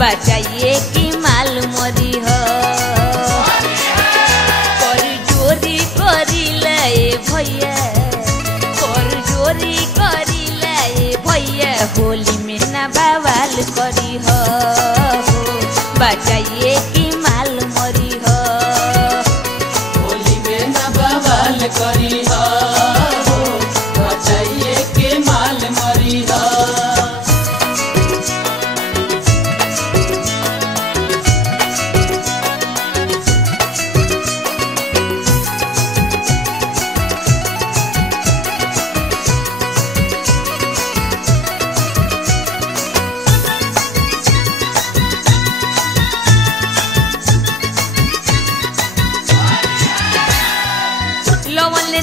बचाइए कि माल मरी हो कर जोरी करिले भैया कर जोरी करिले भैया होली में ना बवाल करी हो बचाइए कि माल मरी हो होली में ना बवाल करी हो बचाइए कि माल मरी हो।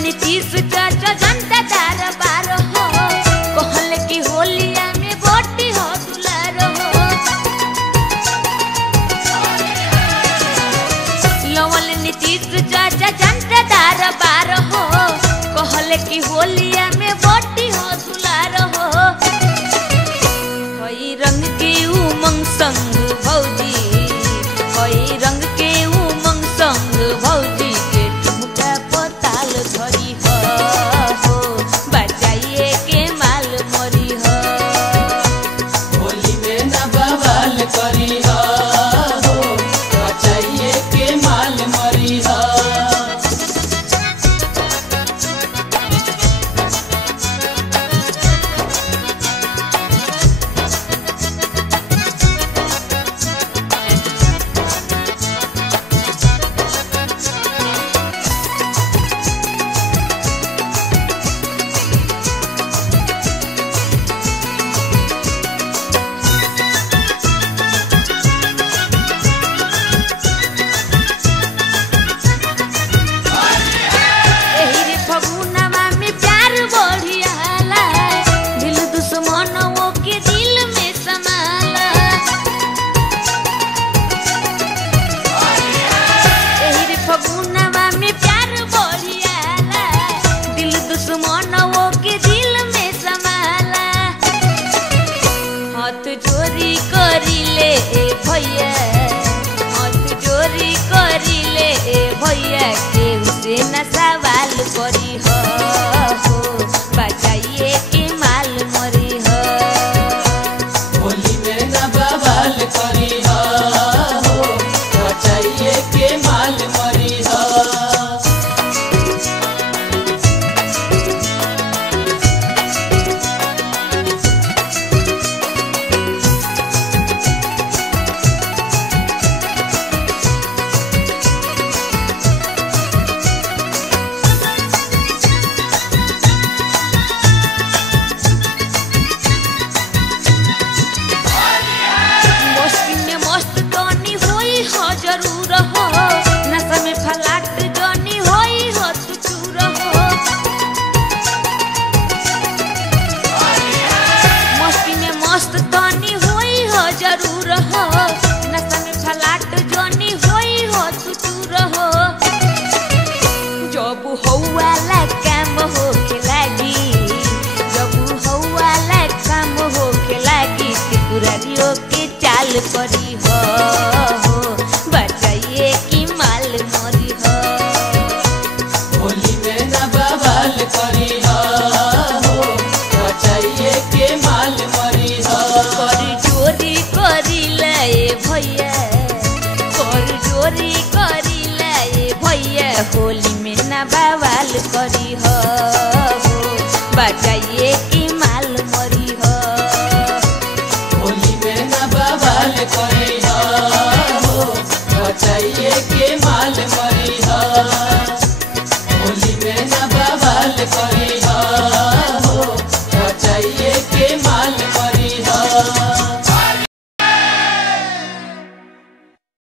नीतीश चाचा जनता दरबार हो कहल की होलिया में बोटी हो दुलार हो लवल नीतीश चाचा जनता दरबार हो कहल की होलिया में बोटी हो दुलार हो हई रंग के उमंग संग भौजी हई रंग के उमंग संग भौजी के ठुमका पताल धरी हो बचाइए के माल मरी हो होली में ना बवाल करी हो बचाइए के माल मरी हो। जोरी करिले भैया मत जोरी करिले भैया केहू से न सवाल करी हो बचाइए के माल मरी हो होली में ना बवाल करी हो बचाइए के माल मरी हो। जरूर हो नशा में फलाट जनी होई हो तू चूर हो मस्ती में मस्त तनी होई हो जरूर हो नशा में फलाट जनी होई हो तू चूर हो जब हौवाला काम हो के लागी जब हौवाला काम हो के लागी त्रिपुरारियों के चाल करी हो बचाइए कि माल मरी हो होली में ना बवाल करी हो बचाइए के माल मरी हो कर जोरी करिले भैया कर जोरी करिले भैया होली में ना बवाल करी हो बचाइए कि